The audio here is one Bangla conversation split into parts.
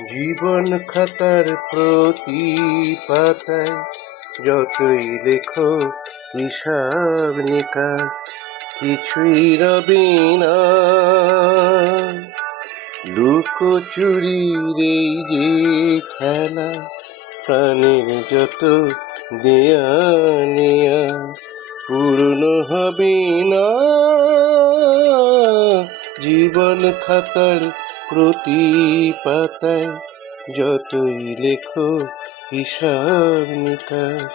জীবন খাতার প্রতি পাতায় যতই লেখো হিসাব নিকাশ কিছুই রবে না। লুকোচুরির এই যে খেলা, প্রাণের যত দেয়া নেয়া পূর্ণ হবে না। জীবন খাতার প্রতি পাতায় যতই লেখো হিসাব নিকাশ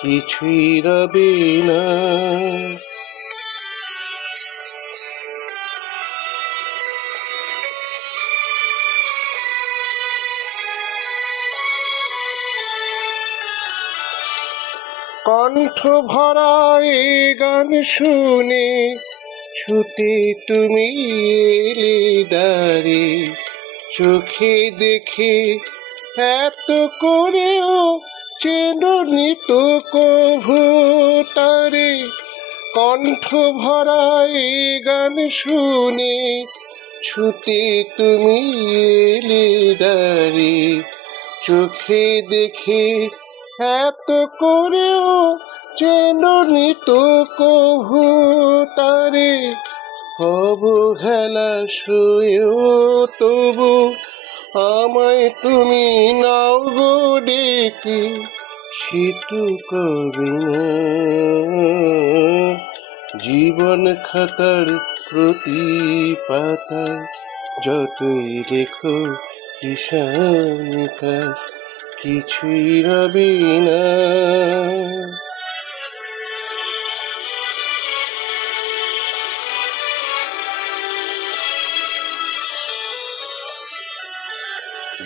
কিছুই রবে না। কণ্ঠ ভরা এ গান শুনে ছুটে তুমি এলে দাঁড়ে, চোখে দেখে এত করেও চেননি তো কভু তারে। কণ্ঠ ভরা এ গান শুনে ছুটে তুমি এলে দাঁড়ে, চোখে দেখে এত করেও চেননি তো কভু তারে। অবহেলা সয়েও তবু আমায় তুমি নাও গো ডেকে, সেটু কবে না। জীবন খাতার প্রতি পাতায় যতই লেখো হিসাব নিকাশ কিছুই রবে না।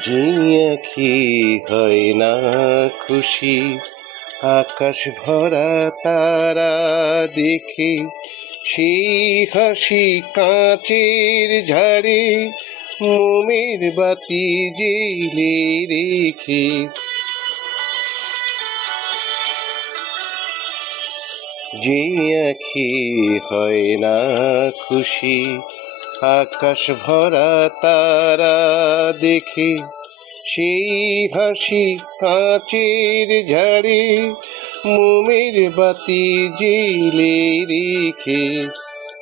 যে আঁখি হয় না খুশি আকাশ ভরা তারা দেখে, সেই হাসি কাঁচের ঝাড়ে মোমের বাতি জেলে রেখে। যে আঁখি হয় না খুশি আকাশ ভরা তারা দেখে, সেই হাসি কাঁচের ঝাড়ে মোমের বাতি জেলে রেখে।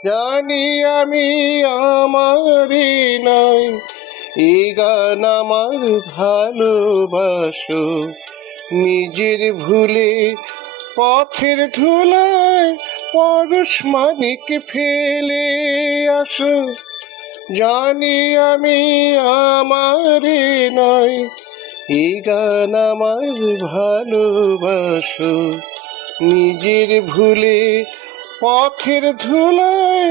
জানি আমি আমারে নয় এ গান আমার ভালোবাসো, নিজের ভুলে পথের ধুলায় পরশ মানিক ফেলে আসো। জানি আমি আমারে নয় এ গান আমার ভালোবাসো, নিজের ভুলে পথের ধুলায়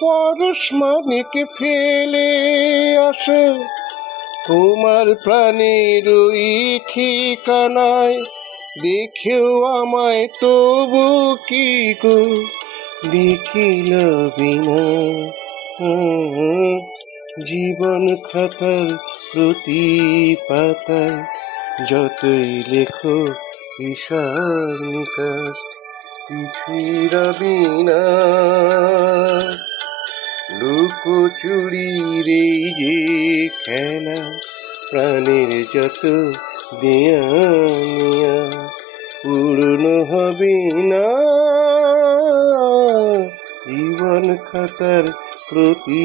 পরশ মানিক ফেলে আসো। তোমার প্রাণের ওই ঠিকানায় দেখেও আমায় তবু কি গো দেখিল বিনা। জীবন খাতার প্রতি পাতায় যতই লেখো হিসাব নিকাশ কিছুই রবে না। লুকোচুরির এই যে খেলা, প্রাণের যত দেয়া নেয়া পূর্ণ হবে না। জীবন খাতার প্রতি